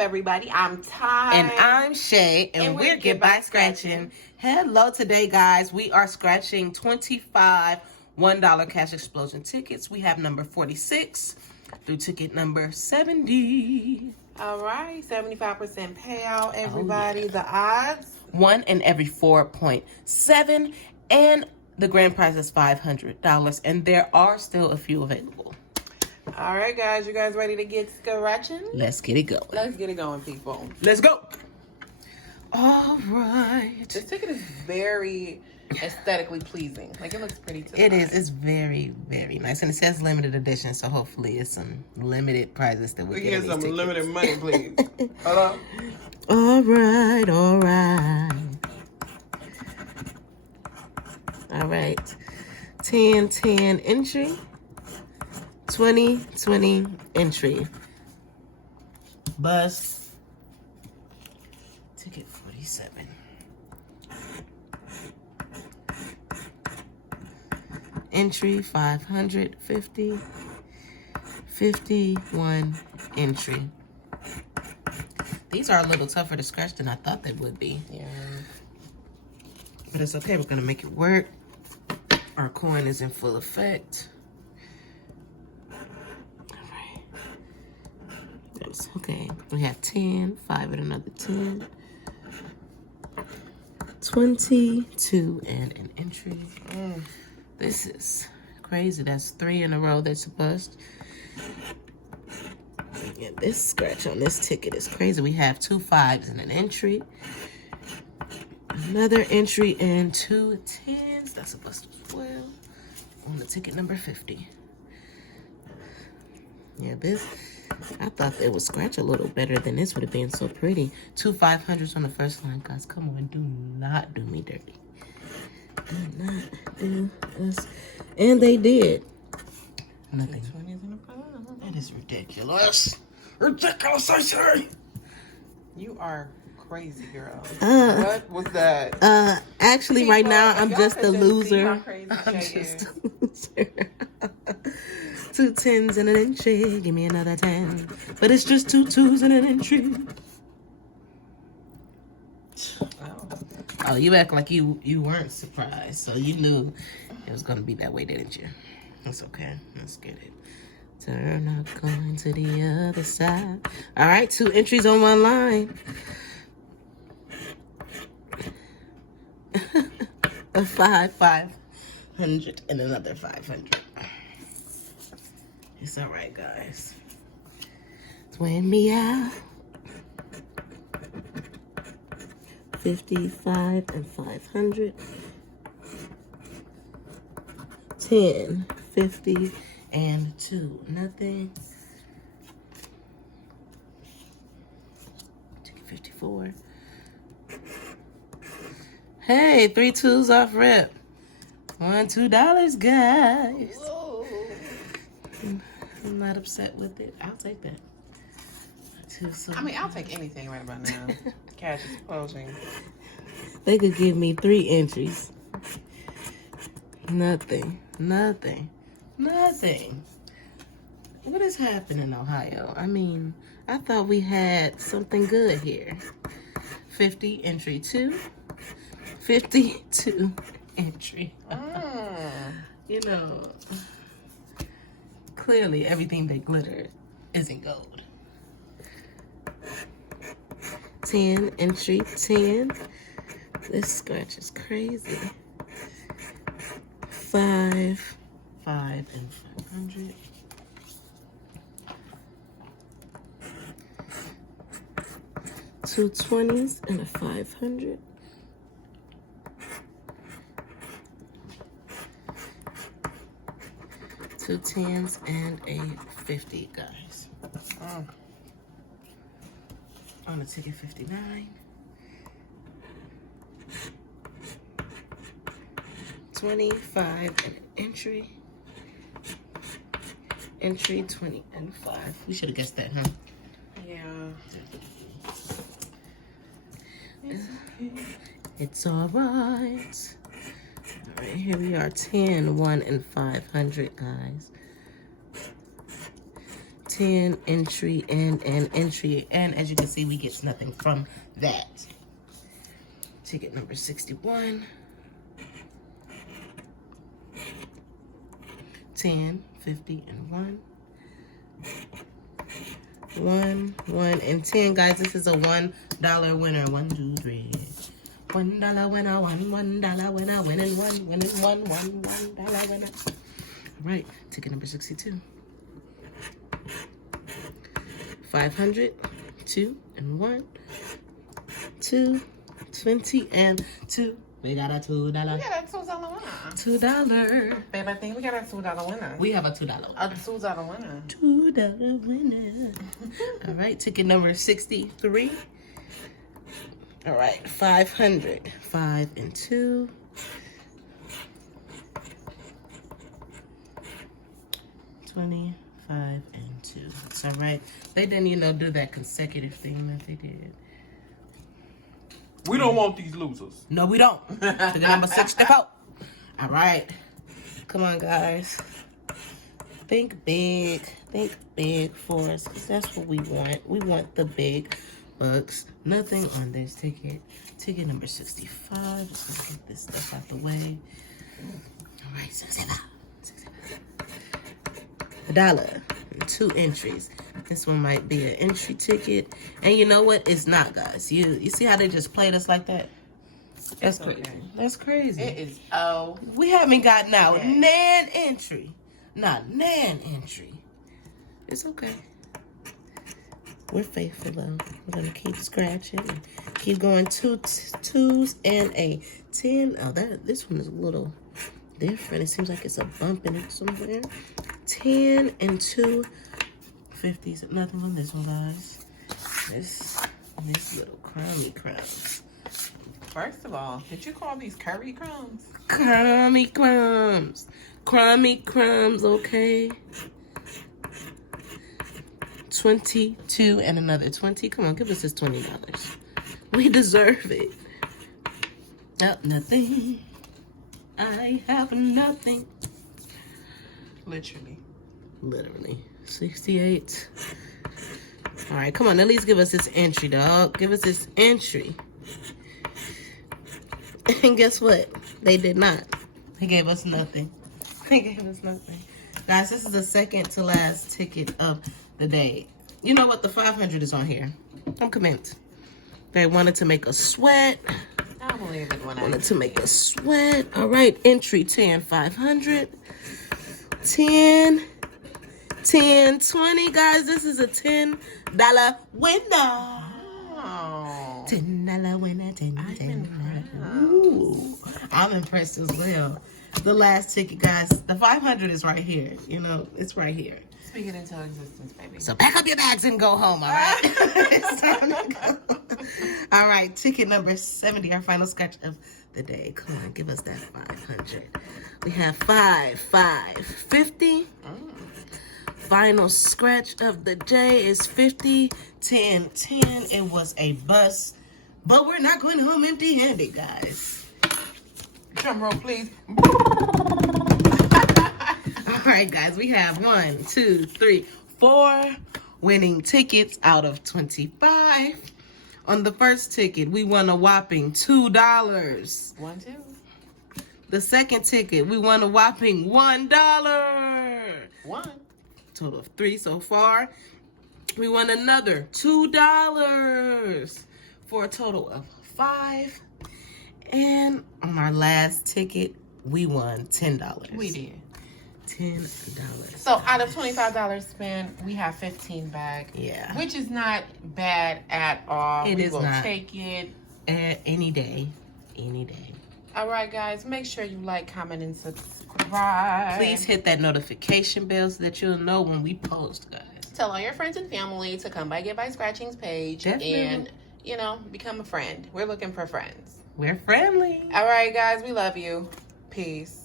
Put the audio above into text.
everybody? I'm Ty. And I'm Shay, and we're Get By Scratching. Hello today, guys. We are scratching 25 $1 Cash Explosion tickets. We have number 46 through ticket number 70. All right, 75% payout, everybody. The odds? 1 in every 4.7, and the grand prize is $500, and there are still a few available. All right, guys. You guys ready to get scratching? Let's get it going. Let's get it going, people. Let's go. All right. This ticket is very aesthetically pleasing. Like, it looks pretty to the It eye. is. It's very, very nice. And it says limited edition, so hopefully it's some limited prizes that we're We getting. get some these limited tickets. money, please. Hello? All right, all right. All right. 10-10 entry. 20-20 entry. Bus. Ticket 47. Entry 550. 51 entry. These are a little tougher to scratch than I thought they would be. Yeah. But it's okay. We're going to make it work. Our coin is in full effect. All right. That's okay. We have 10, 5 and another 10. 22 and an entry. This is crazy. That's 3 in a row that's a bust. Yeah, this scratch on this ticket is crazy. We have 2 5s and an entry. Another entry and 2 10s. That's a bust as well. On the ticket number 50. Yeah, this, I thought they would scratch a little better than this would have been so pretty. 2 500s on the first line, guys. Come on, do not do me dirty. Do not do us. And they did. Nothing. That is ridiculous. Ridiculous, I say. You are crazy, girl. What was that? Actually, right now, I'm just a loser. I'm just a loser. 2 10s and an entry. Give me another 10. But it's just 2 2s and an entry. Oh, you act like you weren't surprised. So you knew it was going to be that way, didn't you? That's okay. Let's get it. Turn up, going to the other side. All right, 2 entries on one line. A 500, and another 500. It's all right, guys. Twin me out. 55 and 500. 10, 50, and 2. Nothing. Ticket 54. Hey, 3 2s off rip. $2, guys. Whoa. I'm not upset with it. I'll take that. I mean, I'll take anything right about now. Cash Explosion. They could give me 3 entries. Nothing. Nothing. Nothing. What is happening in Ohio? I mean, I thought we had something good here. 50 entry 2. 52 entry. You know, clearly everything that glittered isn't gold. 10 entry 10. This scratch is crazy. 5, 5 and 500. 2 20s and a 500. 2 10s and a 50, guys. On the ticket 59. 25 and an entry. Entry 20 and 5. We should have guessed that, huh? Yeah. It's all right. All right, here we are. 10, 1, and 500, guys. 10 entry and an entry. And as you can see, we get nothing from that. Ticket number 61. 10, 50, and 1. 1, 1, and 10. Guys, this is a $1 winner. 1, 2, 3. $1 winner, $1 winner, winning $1 winner. All right, ticket number 62. 500, 2, and 1. 2, 20, and 2. We got a $2. We got a $2 winner. $2. Babe, I think we got a $2 winner. We have a $2 winner. A $2 winner. $2 winner. All right, ticket number 63. All right, 500. 5 and 2. 25 and 2. That's all right. They didn't, do that consecutive thing that they did. We don't want these losers. No, we don't. Ticket number 64. All right. Come on, guys. Think big. Think big for us, because that's what we want. We want the big bucks. Nothing on this ticket. Ticket number 65. Let's go get this stuff out the way. All right, 65. $1 and 2 entries. This one might be an entry ticket. And you know what? It's not, guys. You see how they just played us like that? That's crazy. Okay. That's crazy. It is oh. We haven't gotten out Okay. nan entry. Not nan entry. It's okay. We're faithful though. We're gonna keep scratching and keep going. 2 twos and a 10. Oh, this one is a little different. It seems like it's a bump in it somewhere. 10 and 2 50s. Nothing on this one, guys. This little crummy crumbs. First of all, did you call these curry crumbs? Crummy crumbs. Crummy crumbs, okay. 22 and another 20. Come on, give us this $20. We deserve it. Oh, nothing. I have nothing. Literally. 68. All right, come on. At least give us this entry, dog. Give us this entry. And guess what? They did not. They gave us nothing. They gave us nothing. Guys, this is the second to last ticket of the day. You know what? The 500 is on here. I'm convinced. They wanted to make a sweat. I don't believe it when I Wanted to make a sweat. All right, entry 10, 500. 10, 10, 20. Guys, this is a $10 winner. Oh. $10 winner, 10, I'm 10. impressed. Ooh, I'm impressed as well. The last ticket, guys. The 500 is right here. It's right here. Speak it into existence, baby. So pack up your bags and go home, all right? It's time to go. All right, ticket number 70, our final scratch of the day. Come on, give us that 500. We have 5, 50. Final scratch of the day is 50, 10, 10. It was a bust, but we're not going home empty-handed, guys. Drum roll, please. All right, guys, we have 1, 2, 3, 4 winning tickets out of 25. On the first ticket, we won a whopping $2. 1, 2. The second ticket, we won a whopping $1. 1. Total of 3 so far. We won another $2 for a total of 5. And on our last ticket, we won $10. We did. $10. So out of $25 spent, we have 15 back. Yeah. Which is not bad at all. It we is will not. take it. Any day. Any day. All right, guys. Make sure you like, comment, and subscribe. Please hit that notification bell so that you'll know when we post, guys. Tell all your friends and family to come by Get By Scratching's page. Definitely. And, become a friend. We're looking for friends. We're friendly. All right, guys. We love you. Peace.